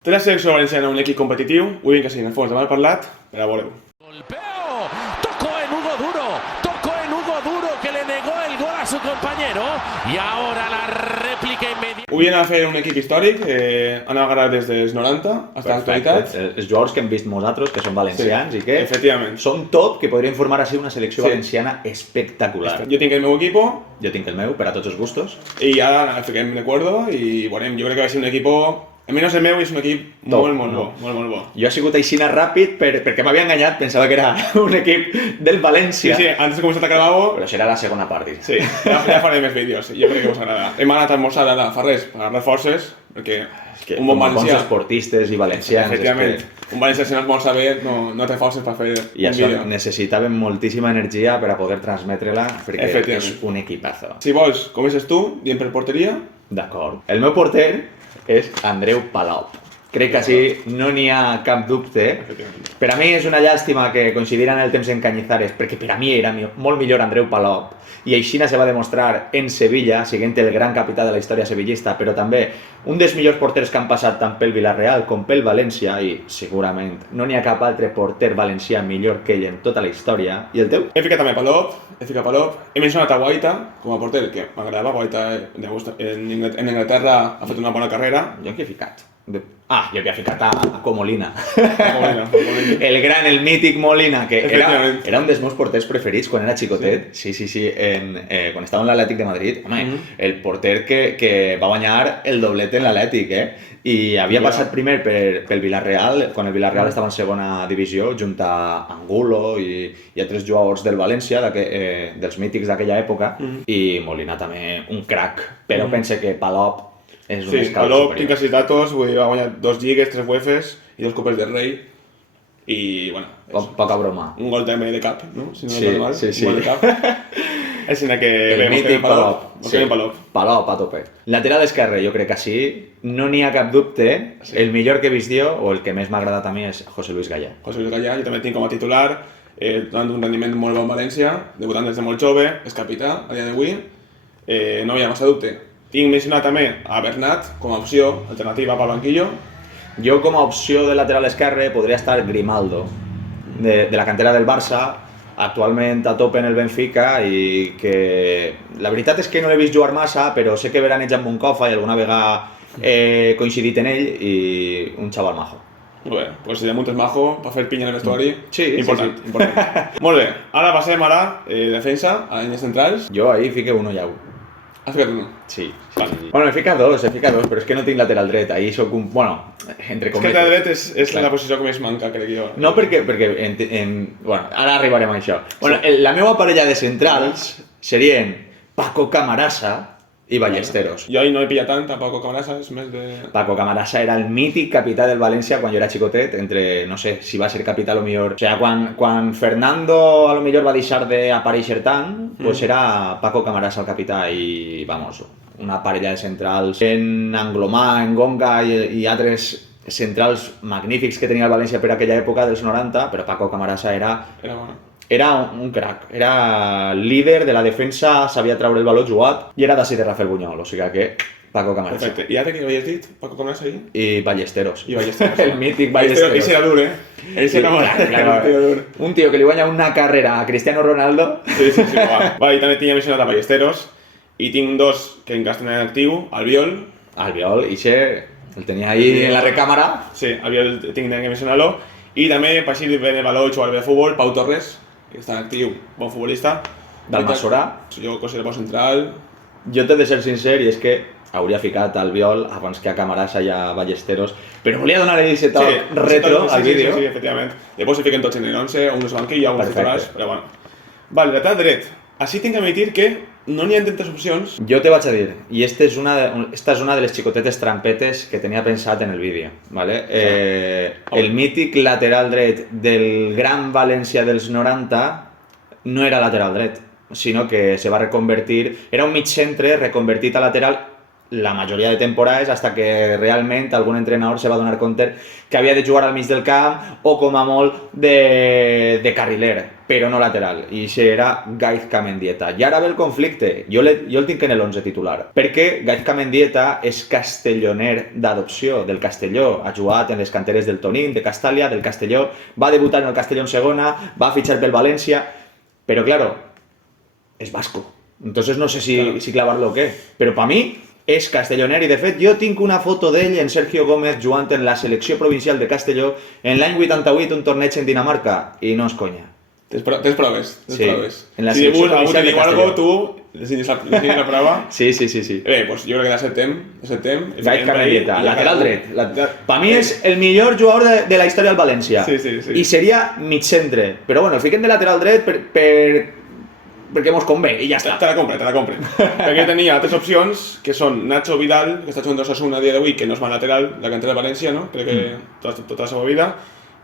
Té la selecció valenciana un equip competitiu, ho vinc que sí, en el fons de mal parlat, per a veure-ho. Golpeo, tocó en Hugo Duro que le negó el gol a su compañero y ahora la réplica inmediata. Ho vien a fer un equip històric, han agarrat des dels 90 fins a l'actualitat. Els jugadors que hem vist nosaltres, que són valencians i que efectivament. són top, que podrien formar així una selecció valenciana espectacular. Jo tinc el meu equip Jo tinc el meu, per a tots els gustos. i ara el fiquem d'acord i bueno, jo crec que va ser un equip, almenys el meu és un equip Top, molt no? bo. Jo he sigut així ràpid perquè m'havia enganyat, pensava que era un equip del València. Sí, antes de començar a Carabao, Però serà la segona part. sí, ja faré més vídeos, jo crec que us agrada. Hem anat a almorzar ara fa res, per agarrar forces, perquè un bon bons valencià, esportistes i valencians. efectivament, un valencià si no es vol saber no té forces per fer I un això vídeo. necessitàvem moltíssima energia per a poder transmetre-la, perquè Efectivament. és un equipazo. Si vols, comences tu, dient per porteria. D'acord. El meu porter és Andreu Palop. Crec que així no n'hi ha cap dubte. Efectivament. Per a mi és una llàstima que coincidiran en el temps en Cañizares, perquè per a mi era molt millor Andreu Palop, i així se va demostrar en Sevilla, siguent el gran capità de la història sevillista, però també un dels millors porters que han passat tant pel Villarreal com pel València, i segurament no n'hi ha cap altre porter valencià millor que ell en tota la història. I el teu? He ficat també Palop, he mencionat a Guaita com a porter, que m'agradava. Guaita en Anglaterra ha fet una bona carrera. Jo què he ficat? Jo havia ficat a Comolina. Molina. El gran, el mític Molina, que Efectivament. era un dels meus porters preferits quan era xicotet. Sí, quan estava en l'Atlètic de Madrid. Home, el porter que va guanyar el doblet en l'Atlètic, I havia passat primer pel Villarreal, quan el Villarreal estava en segona divisió, junt a Angulo i altres jugadors del València, dels mítics d'aquella època, i Molina també un crac, però pense que Palop és un Sí, escala Palop, superior. tinc casi datos, va guanyar 2 lligues, 3 UEFs i 2 Copes del Rei. I, bueno, és Poca broma. un gol també de cap, no? Si no Sí, recordo mal, sí. un gol de cap. Així que, El bé, mític Palop. Palop. Palop a tope. Lateral esquerre, jo crec que sí. No n'hi ha cap dubte. Sí. El millor que he vist jo, o el que més m'ha agradat a mi, és José Luis Gallà. José Luis Gallà, jo també tinc com a titular, donant un rendiment molt bon a València, debutant des de molt jove, és capità a dia d'avui, no hi ha massa dubte. Tinc mencionat també a Bernat com a opció alternativa pel banquillo. Jo, com a opció de lateral esquerre, podria estar Grimaldo, de la cantera del Barça, actualment a tope en el Benfica, i que la veritat és que no l'he vist jugar massa, però sé que veraneja amb Moncofa i alguna vegada he coincidit en ell, i un xaval majo. Molt bé, doncs si de munt és majo, per fer pinya en el vestuari, Sí, important. Molt bé, ara passem defensa, a línies centrals. Jo ahir fique un Ollau. Has ficat un. Sí. Vale. Bueno, he ficat dos, però és que no tinc lateral dret, ahí soc un... Bueno, entre És que cometes. el dret és Clar. la posició que més manca, crec jo. No, perquè bueno, ara arribarem a això. Bueno, la meva parella de centrals serien Paco Camarasa i Ballesteros. Jo ahir no he pillat tant, tampoc Camarasa, és més de... Paco Camarasa era el mític capità del València quan jo era xicotet, entre, no sé, si va ser capità a lo millor... O sigui, quan Fernando a lo millor va deixar d'aparèixer tant, pues era Paco Camarasa el capità i, vamos, una parella de centrals en Anglomà, en Gonga i altres centrals magnífics que tenia el València per aquella època dels 90, però Paco Camarasa era un crac, era líder de la defensa, sabia treure el valor jugat i era d'ací de Rafael Buñol, o sigui que Paco Camarasa. Perfecte. I ara que havies dit, Paco Camarasa ahí? I Ballesteros. I Ballesteros. El mític Ballesteros. Ell serà dur, Ell serà molt dur. Un tio que li guanya una carrera a Cristiano Ronaldo. Sí, va. I també tinc mencionat a Ballesteros. I tinc dos que encara estan en actiu, Albiol. Albiol, ixe, el tenia ahí en la recàmera. Sí, Albiol tinc que mencionar-lo. I també, per així ben el valor, jugador de futbol, Pau Torres, que està en actiu, bon futbolista. D'Almassora. Jo considero bon central. Jo t'he de ser sincer, i és que hauria ficat Albiol abans que a Camarasa i a Ballesteros, però volia donar-li aquest toc retro al vídeo. Sí, efectivament. Després se fiquen tots en el 11, uns banquillo, alguns Perfecte. titulars, però bueno. Vale, lateral dret. Així tinc que admitir que no n'hi ha tantes opcions. Jo te vaig a dir, i esta és una de les xicotetes trampetes que tenia pensat en el vídeo, ¿vale? El mític lateral dret del gran València dels 90 no era lateral dret, sinó que se va reconvertir, era un mig centre reconvertit a lateral la majoria de temporades hasta que realment algun entrenador se va donar compte que havia de jugar al mig del camp o com a molt de carriler, però no lateral. I això era Gaizka Mendieta. I ara ve el conflicte. Jo el tinc en l'11 titular, perquè Gaizka Mendieta és castelloner d'adopció del Castelló. Ha jugat en les canteres del Tonín, de Castàlia, del Castelló, va debutar en el Castelló en segona, va fitxar pel València, però claro, és vasco. Entonces no sé si clavarlo o què. Però per mi és castelloner i de fet jo tinc una foto d'ell en Sergio Gómez jugant en la selecció provincial de Castelló en l'any 88, un torneig en Dinamarca, i no és conya. Tens proves. Sí, en la si selecció algú te provincial de diu Castelló. algo, tu les ensenyes la prova. Sí. Bé, doncs jo crec que l'acceptem. Gaizka Mendieta, lateral dret. Per mi és el millor jugador de la història del València. Sí. I seria mig centre. Però bueno, el fiquem de lateral dret perquè mos convé i ja està. Te la compre. Perquè tenia altres opcions, que són Nacho Vidal, que està jugant d'Osasuna a dia d'avui, que no és mal lateral, la cantera de València, no? Crec que tota la seva vida.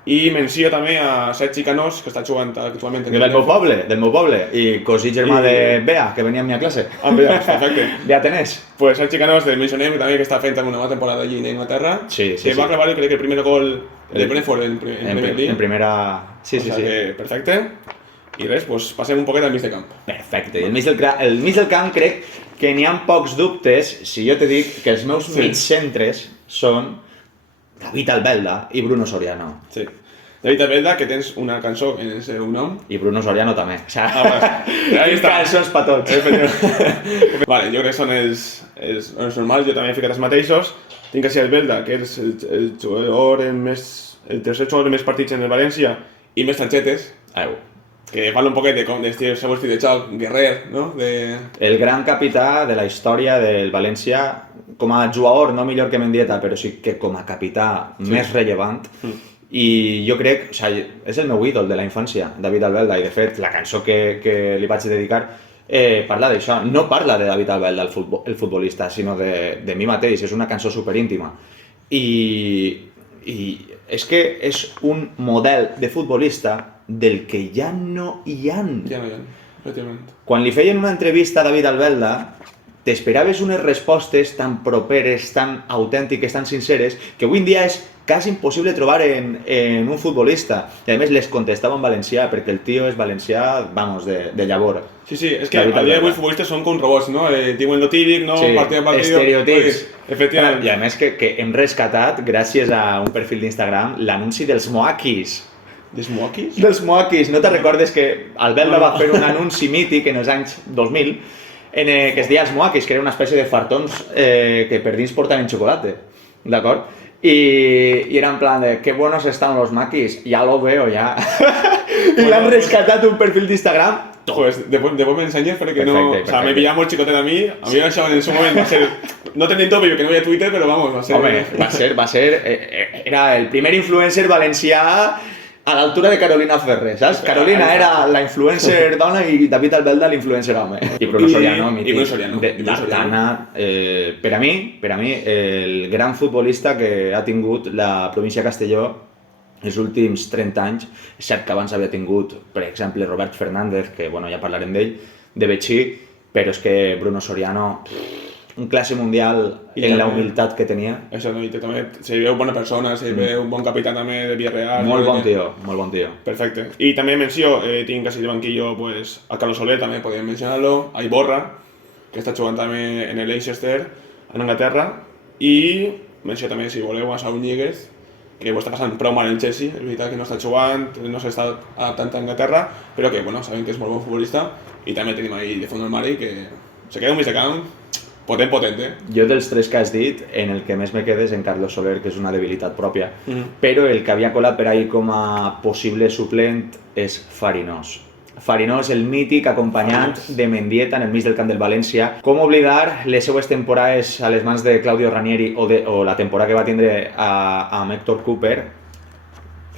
I menció també a Sergi Canós, que està jugant actualment en Del meu poble. I cosí germà de Bea, que venia a mi a classe. Bea, perfecte. Bea Tenés. Pues Sergi Canós, el mencionem, també que està fent una bona temporada allí en Inglaterra. Sí. Que va clavar, crec que el primer gol de Brentford en Premier League. En primera... Sí. Que, perfecte. I res, doncs passem un poquet al mig de camp. Perfecte. I el mig del camp crec que n'hi ha pocs dubtes si jo te dic que els meus mig centres són David Albelda i Bruno Soriano. Sí. David Albelda, que tens una cançó en el seu nom. I Bruno Soriano també. O sigui, Ahí està. cançons per tots. Vale, jo crec que són els normals, jo també he ficat els mateixos. Tinc així Albelda, que és el tercer jugador amb més partits en el València i més targetes. Que parla un poquet del seu estil de joc, guerrer, no? El gran capità de la història del València, com a jugador no millor que Mendieta, però sí que com a capità més rellevant. I jo crec, o sigui, és el meu ídol de la infància, David Albelda, i de fet la cançó que li vaig dedicar parla d'això. No parla de David Albelda, el futbolista, sinó de mi mateix, és una cançó superíntima. I és que és un model de futbolista del que ja no hi ha. Ja no hi ha, efectivament. Quan li feien una entrevista a David Albelda, t'esperaves unes respostes tan properes, tan autèntiques, tan sinceres, que avui en dia és quasi impossible trobar en un futbolista. I a més les contestava en valencià, perquè el tio és valencià, vamos, de llavor. Sí, és que a dia d'avui els futbolistes són com robots, no? Diuen lo típic, no? Sí, Partido a partido. estereotips. Efectivament. I a més que hem rescatat, gràcies a un perfil d'Instagram, l'anunci dels Moakis. Dels Moakis? Dels Moakis. No te recordes que Albelda va fer un anunci mític en els anys 2000 que es deia els Moakis, que era una espècie de fartons que per dins portaven xocolate, d'acord? Y era en plan de, qué buenos están los maquis, ya lo veo, ya. Y le han rescatado un perfil de Instagram. Pues después me enseñes, porque no, o sea, me pillaba el chicote a mí això en su momento va a ser, no tenía top, yo que no voy a Twitter, pero vamos, va a ser... Home, va a ser, era el primer influencer valencià a l'altura de Carolina Ferrer, saps? Carolina era la influencer dona i David Albelda l'influencer home. I Bruno Soriano, mític. I Bruno Soriano. D'Artana, per a mi, el gran futbolista que ha tingut la província de Castelló els últims 30 anys. És cert que abans havia tingut, per exemple, Robert Fernández, que bueno, ja parlarem d'ell, de Betxí, però és que Bruno Soriano, un classe mundial en la humilitat que tenia. Això, i també se veu bona persona, se veu un bon capità també de Villarreal. Molt bon tio. Perfecte. I també menció, tinc quasi de banquillo pues, a Carlos Soler, també podem mencionar-lo, a Iborra, que està jugant també en el Leicester, en Anglaterra, i menció també, si voleu, a Saúl Ñíguez, que ho està passant prou mal en Chelsea, és veritat que no està jugant, no s'està adaptant a Anglaterra, però que, bueno, sabem que és molt bon futbolista, i també tenim ahí de fons armari que se queda un mig de camp potent, Jo dels tres que has dit, en el que més me quedes en Carlos Soler, que és una debilitat pròpia, però el que havia colat per ahí com a possible suplent és Farinós. Farinós, el mític acompanyant de Mendieta en el mig del camp del València. Com oblidar les seues temporades a les mans de Claudio Ranieri o la temporada que va tindre amb Héctor Cooper,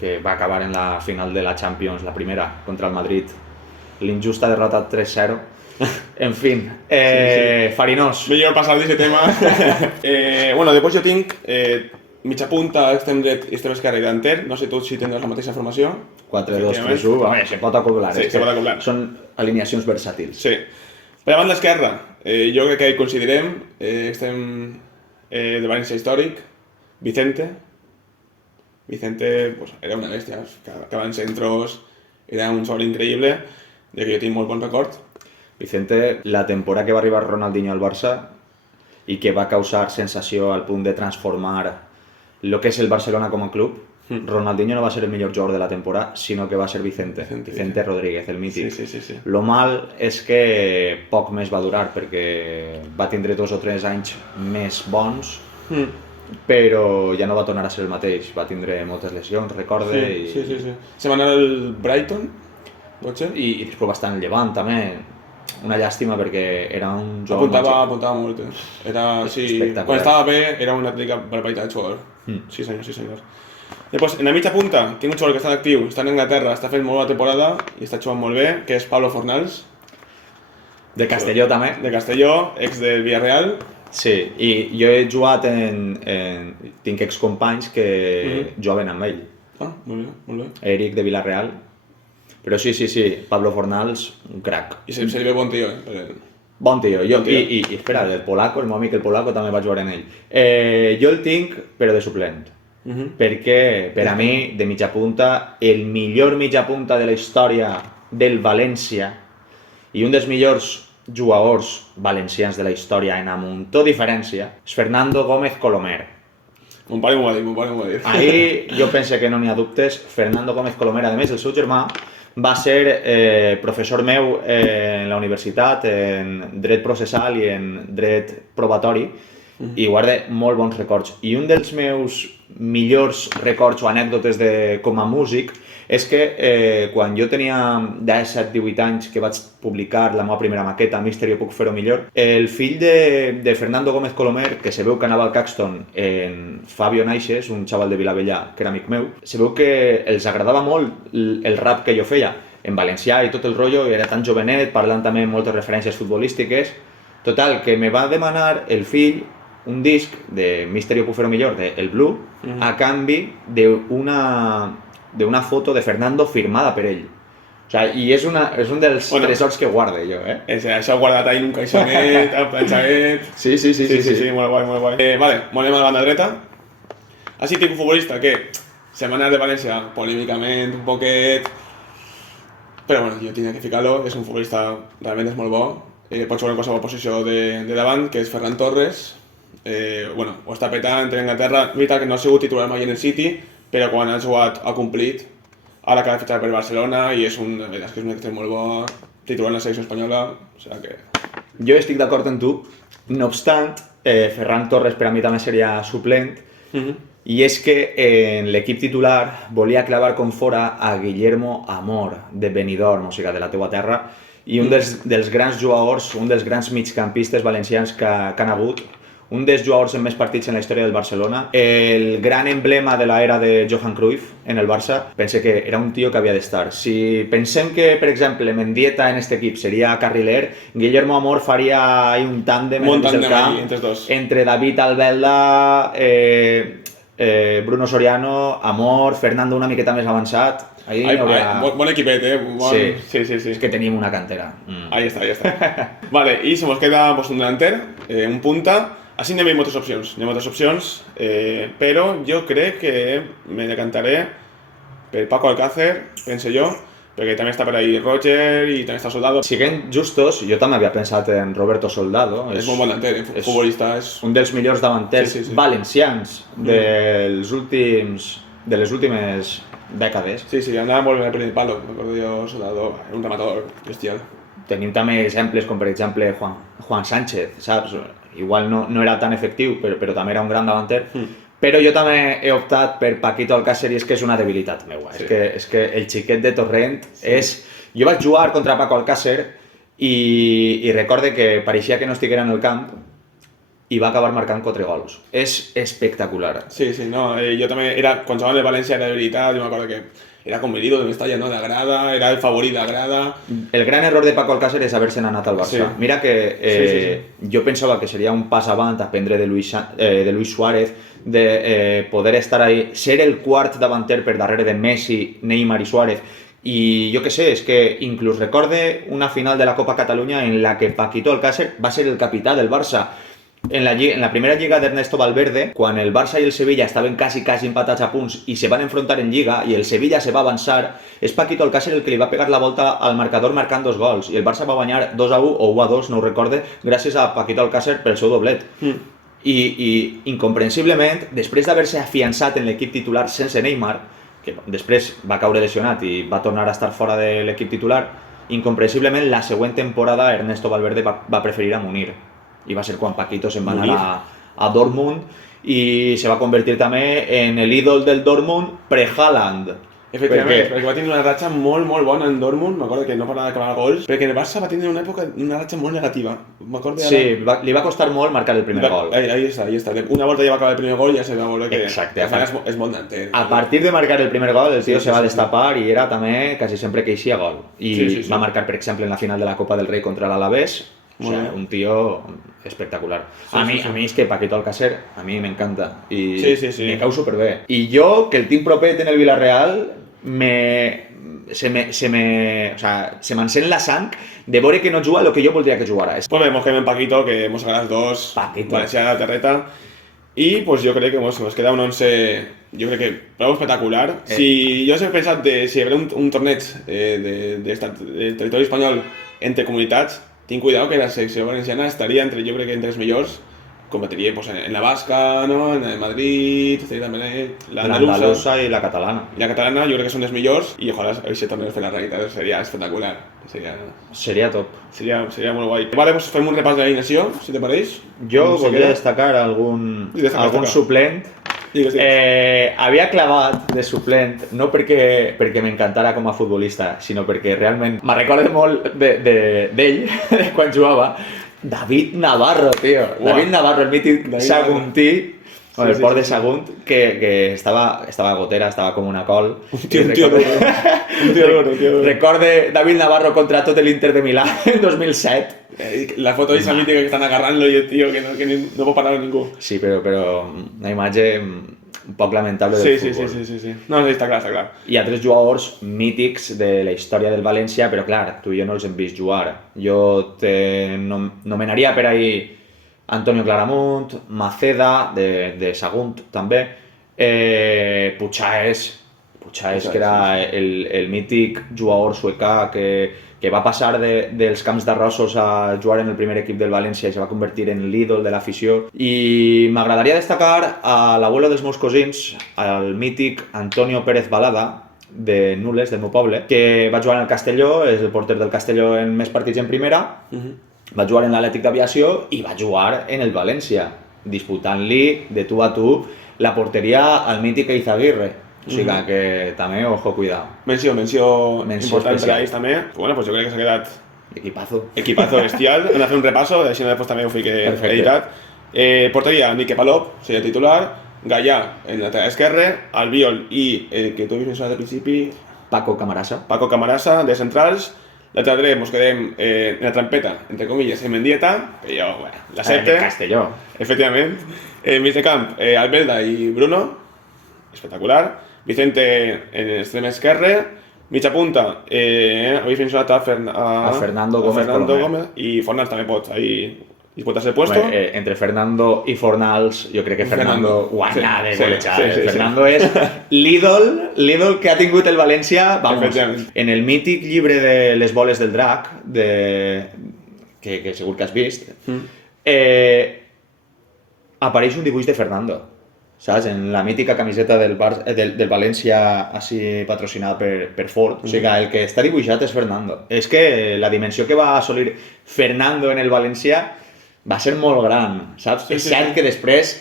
que va acabar en la final de la Champions, la primera, contra el Madrid. L'injusta derrota 3-0. En fin, Farinós. Millor passar d'aquest tema. Bueno, després jo tinc mitja punta, extrem dret i extrem esquerre i delanter. No sé tu si tindràs la mateixa formació. 4-2-3-1, se pot acoblar. Sí, se pot acoblar. Són alineacions versàtils. Sí. Per davant l'esquerra, jo crec que hi coincidirem. Estem de València històric. Vicente, pues, era una bèstia, cada en centros, era un jugador increïble, de que jo tinc molt bon record. Vicente, la temporada que va arribar Ronaldinho al Barça i que va causar sensació al punt de transformar lo que és el Barcelona com a club, Ronaldinho no va ser el millor jugador de la temporada, sinó que va ser Vicente Rodríguez, el mític. Sí. Lo mal és que poc més va durar, perquè va tindre 2 o 3 anys més bons, però ja no va tornar a ser el mateix. Va tindre moltes lesions, recorde. Sí. Se va anar al Brighton, potser? I després va estar en el Llevant, també. Una llàstima perquè era un jugador... Apuntava molt. Espectacular. Quan estava bé, era una autèntica barbaritat de jugador. Sí senyor. Després, en la mitja punta, tinc un jugador que està en actiu, està en Anglaterra, està fent molt bona temporada i està jugant molt bé, que és Pablo Fornals. De Castelló, també. De Castelló, ex del Villarreal. Sí, i jo he jugat tinc excompanys que jugaven amb ell. Ah, molt bé. Eric de Villarreal. Però sí, Pablo Fornals, un crac. I se li ve bon tio, Bon tio. I espera, el polaco, el meu amic el polaco també va jugar en ell. Jo el tinc, però de suplent. Perquè, per a mi, de mitja punta, el millor mitja punta de la història del València i un dels millors jugadors valencians de la història en amuntó diferència és Fernando Gómez Colomer. Mon pare m'ho va dir. Ahir jo penso que no n'hi ha dubtes. Fernando Gómez Colomer, a més, el seu germà, va ser professor meu en la universitat en dret processal i en dret probatori i guarda molt bons records. I un dels meus millors records o anècdotes com a músic és que quan jo tenia 17-18 anys que vaig publicar la meva primera maqueta, Mister, jo puc fer-ho millor, el fill de Fernando Gómez Colomer, que se veu que anava al Caxton, en Fabio Naixes, un xaval de Vilavellà, que era amic meu, se veu que els agradava molt el rap que jo feia, en valencià i tot el rotllo, era tan jovenet, parlant també moltes referències futbolístiques. Total, que me va demanar el fill un disc de Mister, jo puc fer-ho millor, de El Blue, a canvi d'una foto de Fernando firmada per ell. O sea, i és un dels tresors que guarde jo, Això guardat ahí en un caixonet, al planxadet... Sí, molt guai. Vale, volem a la banda dreta. Així tinc un futbolista que se m'ha anat de València polèmicament, un poquet... Però bueno, jo tenia que ficar-lo, és un futbolista realment és molt bo. Pot jugar en qualsevol posició de davant, que és Ferran Torres. Ho està petant entre Anglaterra. És veritat que no ha sigut titular mai en el City, però quan ha jugat ha complit. Ara acaba de fitxar per Barcelona i és un extrem molt bo, titular en la selecció espanyola, o sigui que... Jo estic d'acord amb tu. No obstant, Ferran Torres per a mi també seria suplent, i és que en l'equip titular volia clavar com fora a Guillermo Amor, de Benidorm, o sigui, de la teua terra, i un dels grans jugadors, un dels grans migcampistes valencians que han hagut, un dels jugadors amb més partits en la història del Barcelona, el gran emblema de l'era de Johan Cruyff en el Barça. Pense que era un tio que havia d'estar. Si pensem que, per exemple, Mendieta en aquest equip seria carriler, Guillermo Amor faria un tàndem en el camp entre David Albelda, Bruno Soriano, Amor, Fernando una miqueta més avançat. Bon equipet, Sí. És que teníem una cantera. Ahí está. Vale, y se nos queda un delanter, un punta. Així n'hi ha moltes opcions, però jo crec que me decantaré per Paco Alcácer, penso jo, perquè també està per ahí Roger i també està Soldado. Siguent justos, jo també havia pensat en Roberto Soldado. És molt bon delanter, futbolista. És un dels millors davanters valencians de les últimes dècades. Sí, anava molt bé el primer palo, recordo jo, Soldado, un rematador bestial. Tenim també exemples com, per exemple, Juan Sánchez, saps? Igual no era tan efectiu, però també era un gran davanter. Però jo també he optat per Paquito Alcácer i és que és una debilitat meua. És que el xiquet de Torrent és... Jo vaig jugar contra Paco Alcácer i recorde que pareixia que no estiguera en el camp i va acabar marcant 4 gols. És espectacular. Sí, no, jo també quan jugava en el València era debilitat, jo m'acordo que era com el ídol de Mestalla, no? D'Agrada, era el favorit d'Agrada. El gran error de Paco Alcácer és haver-se'n anat al Barça. Mira que jo pensava que seria un pas avant aprendre de Luis Suárez, de poder estar ahí, ser el quart davanter per darrere de Messi, Neymar i Suárez, Y yo qué sé, es que incluso recorde una final de la Copa Cataluña en la que Paquito Alcácer va a ser el capitán del Barça. En la primera lliga d'Ernesto Valverde, quan el Barça i el Sevilla estaven quasi empatats a punts i se van enfrontar en lliga i el Sevilla se va avançar, és Paquito Alcácer el que li va pegar la volta al marcador marcant 2 gols i el Barça va guanyar 2-1 o 1-2, no ho recorde, gràcies a Paquito Alcácer pel seu doblet. I incomprensiblement, després d'haver-se afiançat en l'equip titular sense Neymar, que després va caure lesionat i va tornar a estar fora de l'equip titular, incomprensiblement la següent temporada Ernesto Valverde va preferir a Munir. I va ser quan Paquito se'n va anar a Dortmund i se va convertir també en l'ídol del Dortmund pre-Haaland. Efectivament, perquè va tenir una ratxa molt bona en Dortmund, m'acordo que no parava d'acabar gols, perquè el Barça va tenir una època una ratxa molt negativa. Sí, li va costar molt marcar el primer gol. Ahí està. Una volta ja va acabar el primer gol i ja se va veure que exacte, és molt danter. A partir de marcar el primer gol, el tio se va destapar i era també quasi sempre que eixia gol. I va marcar, per exemple, en la final de la Copa del Rei contra l'Alavés. O sea, un tío espectacular. A mí es que Paquito Alcácer, a mí me encanta. Y me cau superbé. Y yo, que el team propet en el Villarreal, se m'encén la sang de veure que no juga el que jo voldria que jugara. Pues vemos que en Paquito, que hemos ganado las dos, Valencia de la Terreta. Y pues yo creo que nos queda un 11, yo creo que algo espectacular. Si yo he pensado si habrá un torneig del territorio español entre comunitats, ten cuidado que la selecció valenciana estaria jo crec que entre els millors, competiria pues, en la basca, ¿no? En el Madrid, també l'andalusa i la catalana. I la catalana jo crec que són els millors i ojalà aquest torneig fer la realitat, seria espectacular. Seria top. Seria molt guai. Vale, pues fem un repàs de l'alineació, si te pareix. Jo voldria destacar algun suplent. Havia clavat de suplent no perquè m'encantara com a futbolista, sinó perquè realment me recorda molt d'ell quan jugava. David Navarro, tio. David Navarro, el mític saguntí, el port de Sagunt, que estava gotera, estava com una col. Un tio duro. Recorde David Navarro contra tot l'Inter de Milà en 2007. La foto esa mítica que estan agarrant-lo i el tio que no pot parar ningú. Sí, però una imatge un poc lamentable del futbol. Sí. No, està clar. Hi ha 3 jugadors mítics de la història del València, però clar, tu i jo no els hem vist jugar. Jo te nomenaria per ahí Antonio Claramunt, Maceda, de Sagunt també, Puchaes, que era el mític jugador suecà que va passar dels camps d'arrossos a jugar en el primer equip del València i se va convertir en l'ídol de l'afició. I m'agradaria destacar a l'abuelo dels meus cosins, el mític Antonio Pérez Balada, de Nules, del meu poble, que va jugar en el Castelló, és el porter del Castelló en més partits en primera, va jugar en l'Atlètic d'Aviació i va jugar en el València, disputant-li de tu a tu la porteria al mític Eizaguirre. O sigui que també, ojo, cuidado. Menció important per a ells també. Bueno, pues jo crec que s'ha quedat... Equipazo bestial. Hem de fer un repasso, així després també ho fique editat. Porteria, Mique Palop, seria titular. Gallà, en la lateral esquerre. Albiol i el que tu havies mencionat al principi... Paco Camarasa, de centrals. Lateral dret, ens quedem en la trampeta, entre comillas, en Mendieta, que jo, bueno, l'accepte. Castelló. Efectivament. Mig de camp, Albelda i Bruno. Espectacular. Vicente en l'extrem esquerre, mitja punta, habéis mencionat a Fernando Gómez i Fornals també pot disputar-se el puesto. Entre Fernando i Fornals, jo crec que Fernando guanya de golejada. Fernando és l'ídol que ha tingut el València, vamos, en el mític llibre de les boles del drac, que segur que has vist, apareix un dibuix de Fernando. Saps? En la mítica camiseta del València així patrocinada per Ford. O sigui que el que està dibuixat és Fernando. És que la dimensió que va assolir Fernando en el València va ser molt gran, saps? És cert que després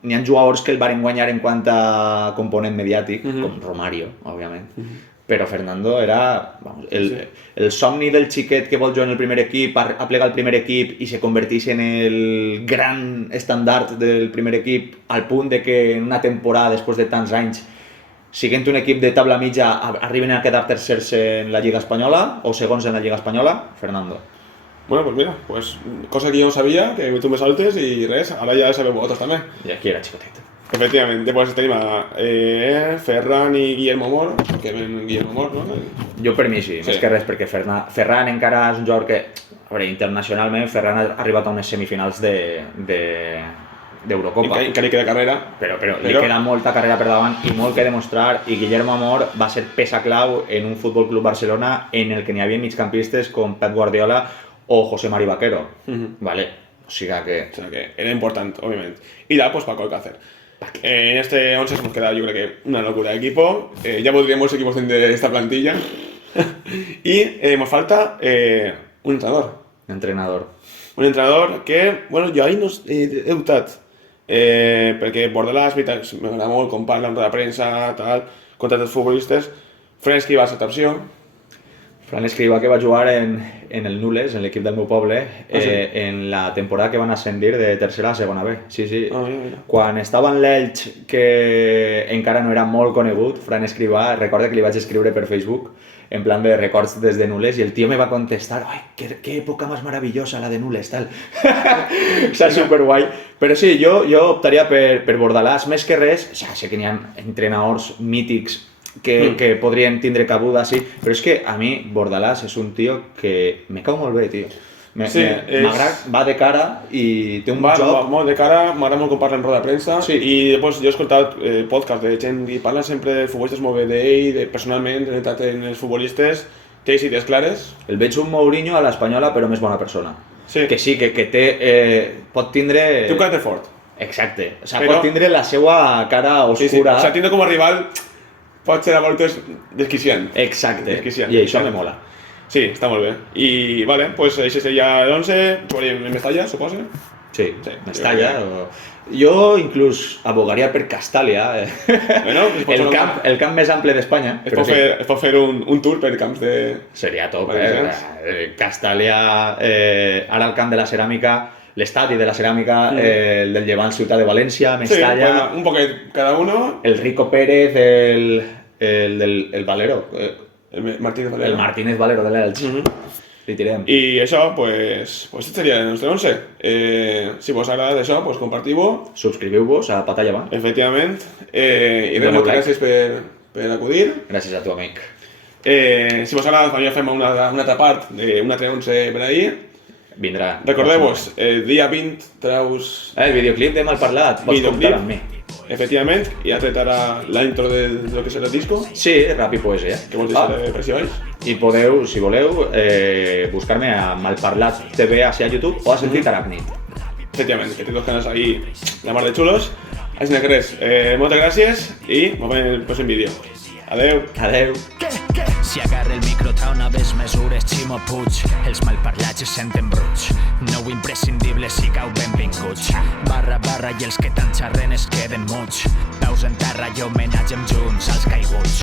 n'hi ha jugadors que el van guanyar en quant a component mediàtic, com Romario, òbviament. Però Fernando era el somni del xiquet que vol jugar en el primer equip, aplega al primer equip i se converteix en el gran estandard del primer equip, al punt de que en una temporada, després de tants anys, siguent un equip de tabla mitja, arriben a quedar tercers en la Lliga Espanyola o segons en la Lliga Espanyola, Fernando. Bueno, pues mira, cosa que jo no sabia, que tu me saltes i res, ara ja sabeu vosaltres també. I aquí era xicotet. Efectivament, després tenim a Ferran i Guillermo Mor, que ven Guillermo Mor, no? Jo per mi sí, més que res, perquè Ferran encara és un jugador que, a veure, internacionalment, Ferran ha arribat a unes semifinals d'Eurocopa. Encara li queda carrera. Però li queda molta carrera per davant i molt que demostrar, i Guillermo Amor va ser peça clau en un Futbol Club Barcelona en el que n'hi havia migcampistes com Pep Guardiola o José Mari Vaquero. Vale, o sigui que era important, òbviament. I ya, pues Paco Alcácer. En este 11 hemos quedado, yo creo que una locura de equipo. Ya podríamos equipos de esta plantilla. Y nos falta un entrenador. Un entrenador que, bueno, jo ahir no he dubtat. Perquè Bordalàs, m'agrada molt com parla amb la premsa, tal, contra els futbolistes. Fran Escrivà, la opció. Fran Escrivà, que va jugar en el Nules, en l'equip del meu poble, en la temporada que van ascendir de tercera a segona B. Sí. Mira. Quan estava en l'Elx, que encara no era molt conegut, Fran Escrivà, recorda que li vaig escriure per Facebook, en plan de records des de Nules, i el tio me va contestar, ai, qué época más maravillosa la de Nules, tal. O sea, superguai. Però sí, jo optaria per Bordalàs, més que res, o sea, sé que n'hi ha entrenadors mítics que podrien tindre cabuda, sí, però és que a mi Bordalàs és un tio que me cau molt bé, tio. M'agrada, va de cara i té un joc... Va molt de cara, m'agrada molt com parla en roda de premsa, i després jo he escoltat podcast de gent i parla sempre de futbolistes molt bé d'ell, personalment, en els futbolistes, té idees clares. El veig un Mourinho a l'espanyola, però més bona persona. Sí. Que sí, que té... pot tindre... Té un caràcter fort. Exacte. O sigui, pot tindre la seva cara oscura... O sigui, tindre com a rival pot ser a voltes desquiciant. Exacte. I això me mola. Sí, està molt bé. I, vale, pues això seria l'11, jugaríem en Mestalla, suposa? Sí, Mestalla. Jo inclús abogaria per Castàlia, bueno, el camp més ample d'Espanya. Es pot fer un tour per camps de... Seria top, Castàlia, ara el camp de la ceràmica, l'estadi de la ceràmica, el del Llevant Ciutat de València, Mestalla... Sí, un poquet cada uno. El Rico Pérez, el Valero... El Martínez Valero. El Martínez Valero de l'Elx. Li tirem. I això, pues aquest seria el nostre 11. Si vos agrada això, pues compartiu-ho. Subscriviu-vos a Pantalla Va. Efectivament. I res, moltes gràcies per acudir. Gràcies a tu, amic. Si vos agrada, també fem una altra part d'un altre 11 per ahir. Vindrà. Recordeu-vos, el dia 20 treus... El videoclip de Malparlat, pots comptar amb mi. Efectivament, i ha tret ara la intro de lo que serà el disco. Sí, rap i poesia. Que vols dir per si vais? I podeu, si voleu, buscar-me a Malparlat TV a YouTube o a Sentit Aràcnid. Efectivament, que té dos canals ahí la mar de xulos. Així que res, moltes gràcies i ens veiem en el pròxim vídeo. Adeu. Adeu. Si agarra el micro trau noves mesures, Ximo Puig, els malparlats es senten bruts. Nou imprescindible, sigueu benvinguts. Barra i els que tant xerren es queden muts. Peus en terra i homenatge amb junts als caiguts.